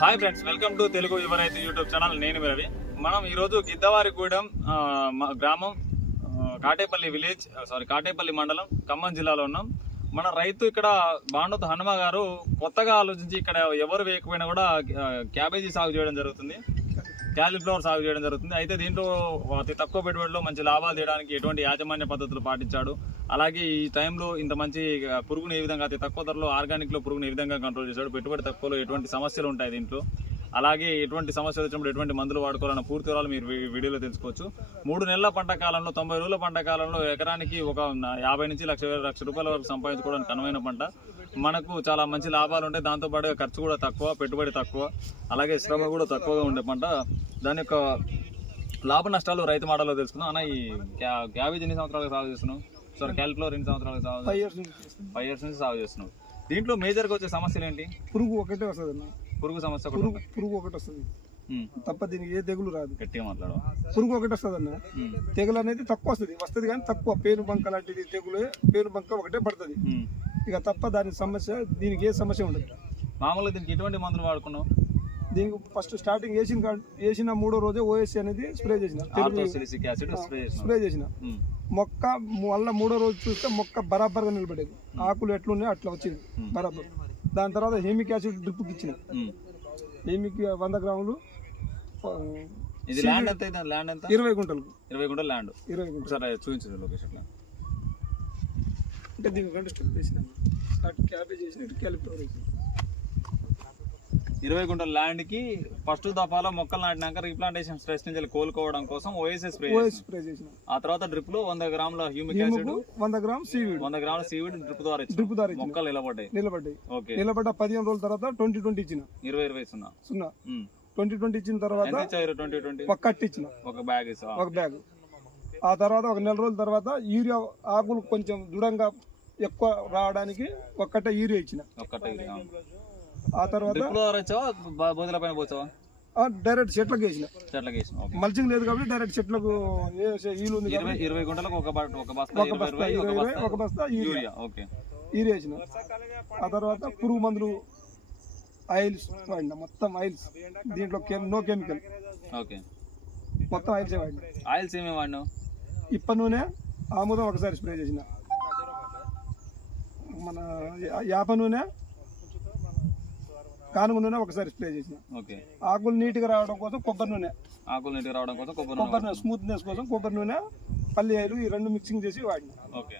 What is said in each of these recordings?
Hi friends welcome to Telugu యువరైతు YouTube channel నేను రవి. మనం ఈరోజు గిద్దవారిగూడెం గ్రామం కాటేపల్లి విలేజ్ సారీ కాటేపల్లి మండలం ఖమ్మం జిల్లాలో ఉన్నాం. మన రైతు ఇక్కడ బాండోత్ హనుమ గారు కొత్తగా ఆలోచించి ఇక్కడ ఎవరు వేయకపోయినా కూడా క్యాబేజీ సాగు చేయడం జరుగుతుంది. క్యాలిఫ్లవర్ సాగు చేయడం జరుగుతుంది. అయితే దీంట్లో అతి తక్కువ పెట్టుబడిలో మంచి లాభాలు తీయడానికి ఎటువంటి యాజమాన్య పద్ధతులు పాటించాడు. అలాగే ఈ టైంలో ఇంత మంచి పురుగుని ఏ విధంగా అతి తక్కువ ధరలో ఆర్గానిక్లో పురుగుని ఏ విధంగా కంట్రోల్ చేశాడు పెట్టుబడి తక్కువలో ఎటువంటి సమస్యలు ఉంటాయి దీంట్లో? అలాగే ఎటువంటి సమస్యలు వచ్చినప్పుడు ఎటువంటి మందులు వాడుకోవాలన్న పూర్తి వివరాలు మీరు వీడియోలో తెలుసుకోవచ్చు. మూడు నెలల పంట కాలంలో తొంభై రోజుల పంట కాలంలో ఎకరానికి ఒక యాభై నుంచి లక్ష లక్ష రూపాయల వరకు సంపాదించుకోవడానికి అనువైన పంట. మనకు చాలా మంచి లాభాలు ఉంటాయి. దాంతోపాటుగా ఖర్చు కూడా తక్కువ పెట్టుబడి తక్కువ అలాగే శ్రమ కూడా తక్కువగా ఉండే పంట. దాని యొక్క లాభ నష్టాలు రైతు మాటలో తెలుసుకుందాం. అన్న ఈ క్యా క్యాబేజ్ ఎన్ని సంవత్సరాలుగా సాగు చేస్తున్నాం సారీ క్యాలిఫ్లవర్ ఎన్ని సంవత్సరాలుగా సాగు ఫైవ్ ఇయర్స్ నుంచి. చేస్తాం. ఫైవ్ ఇయర్స్ నుంచి సాగు చేస్తున్నాం దీంట్లో మేజర్గా వచ్చే సమస్యలు ఏంటి? పురుగు ఒకటే వస్తుంది అన్న పురుగు సమస్య ఒకటి పురుగు పురుగు ఒకటి వస్తుంది. ఉమ్, తప్ప దీనికి ఏ తెగులు రాదు. గట్టిగా మాట్లాడవా? పురుగు ఒకటి వస్తుంది అన్న ఉమ్, తెగులు అనేది తక్కువ వస్తుంది. వస్తుంది కానీ తక్కువ. పేను బంక లాంటిది తెగులు పేను బంక ఒకటే పడుతుంది. ఉమ్. ఇక తప్ప దాని సమస్య దీనికి ఏ సమస్య ఉండదు. మామూలుగా దీనికి ఎటువంటి మందులు వాడుకున్నావు? దీనికి ఫస్ట్ స్టార్టింగ్ వేసిన వేసిన మూడో రోజే ఓఎస్సీ అనేది స్ప్రే చేసిన. తెలుగు ఆర్థోసిలిసిక్ యాసిడ్ స్ప్రే చేసినావు స్ప్రే చేసిన. ఉమ్, మొక్క మళ్ళీ మూడో రోజు చూస్తే మొక్క బరాబర్గా నిలబడేది. ఆకులు ఎట్లున్నాయో అట్లా వచ్చింది. బరాబర్. దాని తర్వాత హెమిక్ యాసిడ్ డ్రిప్కి ఇచ్చిన. హెమిక్ వంద గ్రాములు ఇది ల్యాండ్ ఎంత అయితే ల్యాండ్ ఎంత? ఇరవై గుంటలకు. ఇరవై గుంటల ల్యాండ్ ఇరవై గుంటలు. ఒకసారి చూపించదు లొకేషన్ అంటే దీనికంటే స్టెప్ వేసిన అటు క్యాబేజ్ ఇటు క్యాలిఫ్లవర్ ఇరవై గుంటల ల్యాండ్కి ఫస్ట్ దఫాలో మొక్కలు నాటినాక రీప్లాంటేషన్ స్ట్రెస్ నుంచి కోలుకోవడం కోసం ఓఎస్ఎస్ స్ప్రే స్ప్రే చేసిన. ఆ తర్వాత డ్రిప్లో వంద గ్రాముల హ్యూమిక్ యాసిడ్ వంద గ్రామ్ సీవీడ్ వంద గ్రాముల సీవిడ్ డ్రిప్ ద్వారా. డ్రిప్ ఇచ్చిన. మొక్కలు నిలబడ్డాయి. నిలబడ్డాయి. ఓకే. నిలబడ్డ పదిహేను రోజుల తర్వాత ట్వంటీ ట్వంటీ ఇచ్చిన. ఇరవై ఇరవై సున్నా. సున్నా. ట్వంటీ ట్వంటీ ఇచ్చిన తర్వాత ట్వంటీ ట్వంటీ ఒక కట్ ఇచ్చిన. ఒక బ్యాగ్ ఒక బ్యాగ్ ఆ తర్వాత ఒక నెల రోజుల తర్వాత యూరియా ఆకులు కొంచెం దృఢంగా ఎక్కువ రావడానికి ఒక్కటే యూరియా ఇచ్చిన. ఒక్కటే ఆ తర్వాత బోధల పైన పోచావా ఆ డైరెక్ట్ చెట్లకు వేసిన. చెట్లకి వేసిన మల్చింగ్ లేదు కాబట్టి డైరెక్ట్ చెట్లకు ఈలు ఉంది ఇరవై గుంటలకు ఒక బస్తా ఇరవై ఒక బస్తా యూరియా ఓకే. యూరియా వేసిన. ఆ తర్వాత పురుగు మందులు ఆయిల్స్ వాడిన మొత్తం ఆయిల్స్. దీంట్లో నో కెమికల్. ఓకే. మొత్తం ఆయిల్స్ వాడిన. ఆయిల్స్ ఏమేమి వాడినావు? ఇప్ప నూనె ఆముదం ఒకసారి స్ప్రే చేసిన. మన యాప నూనె కానుగ నూనె ఒకసారి స్ప్రే చేసిన. ఓకే. ఆకులు నీట్గా రావడం కోసం కొబ్బరి నూనె. ఆకులు నీటికి రావడం కోసం కొబ్బరి కొబ్బరి నూనె స్మూత్నెస్ కోసం కొబ్బరి నూనె పల్లి ఆయిల్ ఈ రెండు మిక్సింగ్ చేసి వాడిన. ఓకే.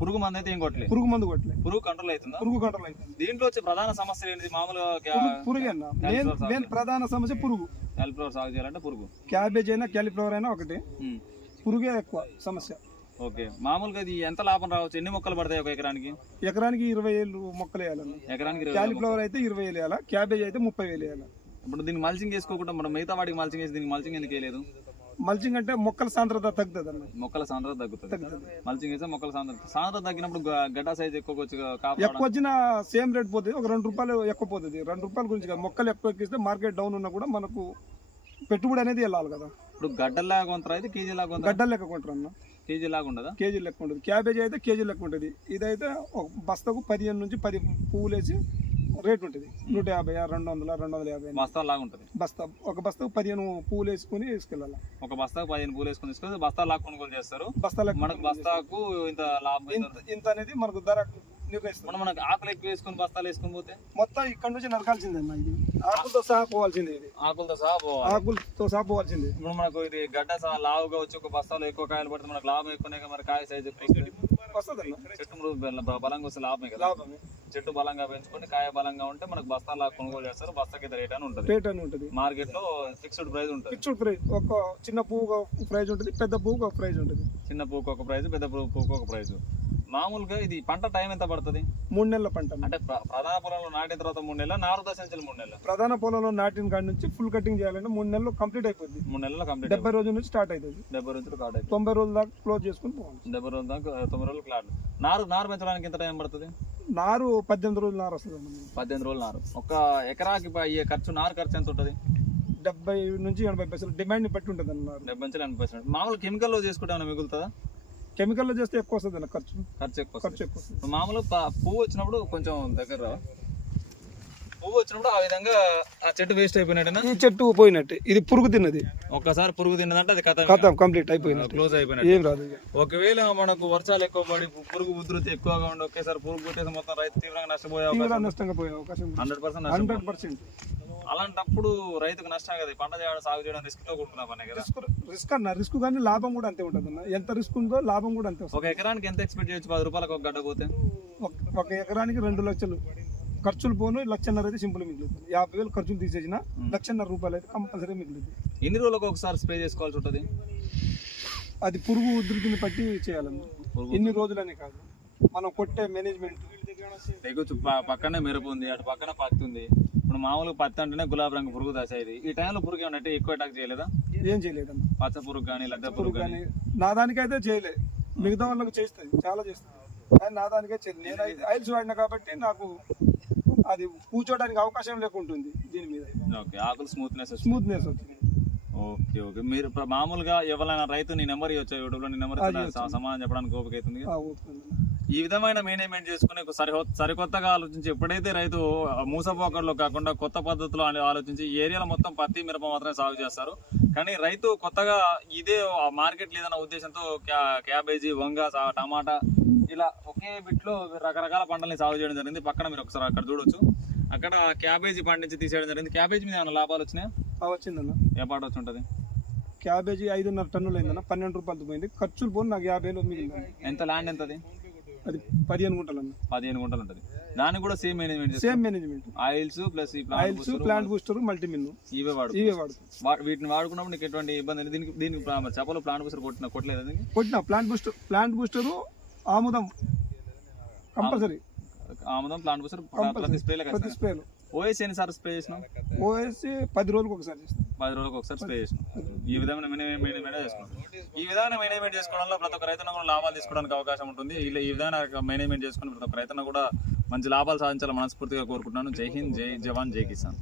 పురుగు మంది అయితే ఏం కొట్టలేదు పురుగు మందు కొట్టలే. పురుగు కంట్రోల్ అవుతుందా? పురుగు కంట్రోల్ అవుతుంది. దీంట్లో వచ్చే ప్రధాన సమస్యలు ఏంటి? మామూలుగా పురుగు అన్న. మెయిన్ ప్రధాన సమస్య పురుగు. క్యాలిఫ్లవర్ సాగు చేయాలంటే పురుగు. క్యాబేజ్ అయినా క్యాలిఫ్లవర్ అయినా ఒకటి. పురుగే ఎక్కువ సమస్య. ఓకే. మామూలుగా ఇది ఎంత లాభం రావచ్చు? ఎన్ని మొక్కలు పడతాయి ఒక ఎకరానికి? ఎకరానికి ఇరవై ఏళ్ళు మొక్కలు వేయాలన్న. ఎకరానికి ఇరవై వేల క్యాలిఫ్లవర్ అయితే ఇరవై వేలు వేయాలా? క్యాబేజ్ అయితే ముప్పై వేలు వేయాలి. ఇప్పుడు దీన్ని మల్చింగ్ చేసుకోకుండా మనం మిగతా వాటికి మల్చింగ్ వేసి దీనికి మల్చింగ్ ఎందుకు వేయలేదు? మల్చింగ్ అంటే మొక్కల సాంద్రత తగ్గుతుంది అన్న మొక్కల సాంద్రత తగ్గుతుంది. తగ్గుతుంది. మల్చింగ్ వేస్తే మొక్కల సాంద్రత సాంద్రత తగ్గినప్పుడు గ- గడ్డ సైజ్ ఎక్కువ వచ్చి ఎక్కువ వచ్చిన సేమ్ రేట్ పోతుంది ఒక రెండు రూపాయలు ఎక్కువ పోతుంది రెండు రూపాయల గురించి కాదు. మొక్కలు ఎక్కువ ఎక్కిస్తే మార్కెట్ డౌన్ ఉన్నా కూడా మనకు పెట్టుబడి అనేది వెళ్ళాలి కదా. ఇప్పుడు గడ్డల్లాగా కొంత అయితే కేజీ లాగా కొంత గడ్డలు లెక్క కొంటారు అన్న కేజీ లాగా ఉండదా? కేజీ లెక్క ఉంటుంది. క్యాబేజీ అయితే కేజీ లెక్క ఉంటుంది. ఇదైతే ఒక బస్తాకు పదిహేను నుంచి పది పువ్వులు వేసి రేట్ ఉంటుంది. నూట యాభై రెండు వందల రెండు వందల యాభై బస్తా లాగా ఉంటుంది. బస్తా ఒక బస్తాకు పదిహేను పువ్వులు వేసుకుని వేసుకెళ్ళాలి ఒక బస్తాకు పదిహేను పూలు వేసుకొని తీసుకొని బస్తా లాగా కొనుగోలు చేస్తారు. బస్తా మనకు బస్తాకు ఇంత లాభం ఇంత- అనేది మనకు ధర మనం మనకు ఆకులు ఎక్కువ వేసుకొని బస్తాలు వేసుకొని పోతే? మొత్తం ఇక్కడ నుంచి నరకాల్సిందే అన్న ఇది. ఆకులతో సహా పోవాల్సిందే ఇది. ఆకులతో సహా పోవాలి. ఆకులతో సహా పోవాల్సిందే. ఇప్పుడు మనకు ఇది గడ్డ సహా లావుగా వచ్చి ఒక బస్తాలో ఎక్కువ కాయలు పడితే మనకు లాభం ఎక్కువనే మరి కాయ సైజ్ ఎక్కువ వస్తుంది. చెట్టు బలంగా వస్తే లాభమే కదా. లాభమే. చెట్టు బలంగా పెంచుకొని కాయ బలంగా ఉంటే మనకు బస్తాలా కొనుగోలు చేస్తారు. బస్తాకి రేట్ అని ఉంటుంది. రేట్ అని ఉంటుంది. మార్కెట్లో ఫిక్స్డ్ ప్రైస్ ఉంటుంది. ఫిక్స్డ్ ప్రైస్ ఒక చిన్న పువ్వు ప్రైజ్ ఉంటుంది పెద్ద పువ్వుకి ఒక ప్రైజ్ ఉంటుంది. చిన్న పువ్వుకు ఒక ప్రైస్ పెద్ద పువ్వు- పువ్వుకు ఒక ప్రైస్ మామూలుగా ఇది పంట టైం ఎంత పడుతుంది? మూడు నెలల పంట. అంటే ప్ర- ప్రధాన పొలంలో నాటిన తర్వాత మూడు నెలల నారు దశ నుంచి మూడు నెలలు? ప్రధాన పొలంలో నాటిన కాడి నుంచి ఫుల్ కటింగ్ చేయాలంటే మూడు నెలలు కంప్లీట్ అయిపోద్ది. మూడు నెలలు కంప్లీట్ డెబ్బై రోజుల నుంచి స్టార్ట్ అవుతుంది డెబ్బై రోజులు కార్డ్ అయిపోయింది తొంభై రోజుల దాకా క్లోజ్ చేసుకుని పోవాలి. డెబ్బై రోజుల దాకా తొమ్మిది రోజులు క్లాడ్ నారు నారు పెంచడానికి ఎంత టైం పడుతుంది? నారు పద్దెనిమిది రోజులు నారు వస్తుంది. పద్దెనిమిది రోజులు నారు. ఒక ఎకరాకి అయ్యే ఖర్చు నారు ఖర్చు ఎంత ఉంటుంది? డెబ్బై నుంచి ఎనభై పైసలు. డిమాండ్ బట్టి ఉంటుంది అన్న నారు. డెబ్బై నుంచి ఎనభై పర్సెంట్ మామూలు కెమికల్లో చేసుకుంటే మిగులుతుందా? కెమికల్లో చేస్తే ఎక్కువ వస్తుంది అన్న ఖర్చు? ఖర్చు ఎక్కువ ఖర్చు ఎక్కువ వస్తుంది. మామూలు ప- పువ్వు వచ్చినప్పుడు కొంచెం దగ్గర. పువ్వు వచ్చినప్పుడు ఆ విధంగా ఆ చెట్టు వేస్ట్ అయిపోయినట్టేనా? ఈ చెట్టు పోయినట్టే. ఇది పురుగు తిన్నది. ఒక్కసారి పురుగు తిన్నదంటే అది కథ ఖతం కంప్లీట్ అయిపోయినట్టు. క్లోజ్ అయిపోయినట్టు. ఏం రాదు ఇక. ఒకవేళ మనకు వర్షాలు ఎక్కువ పడి పురుగు ఉధృతి ఎక్కువగా ఉండి ఒకేసారి పురుగు కొట్టేసి మొత్తం రైతు తీవ్రంగా నష్టపోయే అవకాశం తీవ్ర నష్టంగా పోయే అవకాశం హండ్రెడ్ పర్సెంట్ హండ్రెడ్ పర్సెంట్. అలాంటప్పుడు రైతుకు నష్టం కదా? పంట చేయడం సాగు చేయడం రిస్క్తో కూడుకున్న పనే కదా? రిస్క్ రిస్క్ అన్న రిస్క్ కానీ లాభం కూడా అంతే ఉంటుంది అన్న. ఎంత రిస్క్ ఉందో లాభం కూడా అంతే ఒక ఎకరానికి ఎంత ఎక్స్పెక్ట్ చేయొచ్చు? పది రూపాయలకు ఒక గడ్డ పోతే? ఒక- ఎకరానికి రెండు లక్షలు. ఖర్చులు పోను లక్షన్నర అయితే సింపుల్ మిగులుతుంది యాభై వేలు ఖర్చులు తీసేసిన లక్షన్నర రూపాయలు అయితే కంపల్సరీ మిగులుతుంది ఎన్ని రోజులకు ఒకసారి స్ప్రే చేసుకోవాల్సి ఉంటుంది? అది పురుగు ఉధృతిని బట్టి చేయాలన్న. ఇన్ని రోజులని కాదు. మనం కొట్టే మేనేజ్మెంట్ పక్కనే మెరుపు ఉంది అటు పక్కన పత్తి ఉంది. ఇప్పుడు మామూలుగా పత్తి అంటేనే గులాబీ రంగు పురుగు దశ ఇది. ఈ టైంలో పురుగు ఏమన్నా ఎక్కువ అటాక్ చేయలేదా? ఏం చేయలేదన్న పచ్చ పురుగు కానీ లడ్డ పురుగు కానీ నా దానికైతే చేయలే. మిగతా వాళ్ళకి చేస్తుంది చాలా చేస్తుంది కానీ నా దానికే చేయలేదు నేనైతే ఆయిల్స్ వాడినా కాబట్టి నాకు అది కూర్చోడానికి అవకాశం లేకుంటుంది దీని మీద. ఓకే ఆకులు స్మూత్నెస్ స్మూత్నెస్ వచ్చింది ఓకే ఓకే. మీరు మామూలుగా ఎవరైనా రైతు నీ నెంబర్ ఇవ్వచ్చు యూట్యూబ్లో నీ నెంబర్. సమాధానం చెప్పడానికి ఓపిక అవుతుంది. ఈ విధమైన మేనేజ్మెంట్ చేసుకుని సరికొత్తగా ఆలోచించి ఎప్పుడైతే రైతు మూసపోకర్లో కాకుండా కొత్త పద్ధతిలో ఆలోచించి ఏరియాలో మొత్తం పత్తి మిరప మాత్రమే సాగు చేస్తారు. కానీ రైతు కొత్తగా ఇదే మార్కెట్ లేదన్న ఉద్దేశంతో క్యా- క్యాబేజీ వంగ టమాటా ఇలా ఒకే బిట్లో రకరకాల పంటల్ని సాగు చేయడం జరిగింది. పక్కన మీరు ఒకసారి అక్కడ చూడొచ్చు. అక్కడ క్యాబేజీ పండించి తీసేయడం జరిగింది. క్యాబేజీ మీద ఏమైనా లాభాలు వచ్చినాయి? వచ్చిందన్న. ఏ పాట వచ్చి ఉంటుంది క్యాబేజీ ఐదున్నర టన్నులు అయిందన్న. పన్నెండు రూపాయలతో పోయింది. ఖర్చులు పోను నాకు యాభై ఎంత ల్యాండ్ ఎంత అది పదిహేను గుంటలు అన్న పదిహేను గుంటలు ఉంటుంది. దానికి కూడా same management same management oils plus ఈ ఆయిల్స్ ప్లాంట్ బూస్టర్ మల్టీ మిన్ను ఇవే వాడు. ఇవే వాడుతాం వా- వీటిని వాడుకున్నప్పుడు నీకు ఎటువంటి ఇబ్బంది లేదు. దీనికి దీనికి ప్లా- చేపలు ప్లాంట్ బూసర్ కొట్టిన కొట్టలేదు కొట్టిన ప్లాంట్ బూస్టర్ ప్లాంట్ బూస్టరు ఆముదం కంపల్సరీ. ఆముదం ప్లాంట్ బూసర్ ప్రతి స్ప్రేలకు ప్రతి స్ప్రేలు. ఓఎస్ ఎన్నిసార్లు స్ప్రే చేసినాం ఓఎస్సి పది రోజులకు ఒకసారి చేస్తాం. పది రోజులకు ఒకసారి స్ప్రే చేసినాం. ఈ విధమైన మేనేజ్మెంట్ చేసుకున్నాం. ఈ విధమైన మేనేజ్మెంట్ చేసుకోవడంలో ప్రతి ఒక్క రైతున్న కూడా లాభాలు తీసుకోవడానికి అవకాశం ఉంటుంది. ఇలా ఈ విధంగా మేనేజ్మెంట్ చేసుకుని ప్రతి ఒక్క రైతున్న కూడా మంచి లాభాలు సాధించాలని మనస్ఫూర్తిగా కోరుకుంటున్నాను. జై హింద్ జై జవాన్ జై కిసాన్.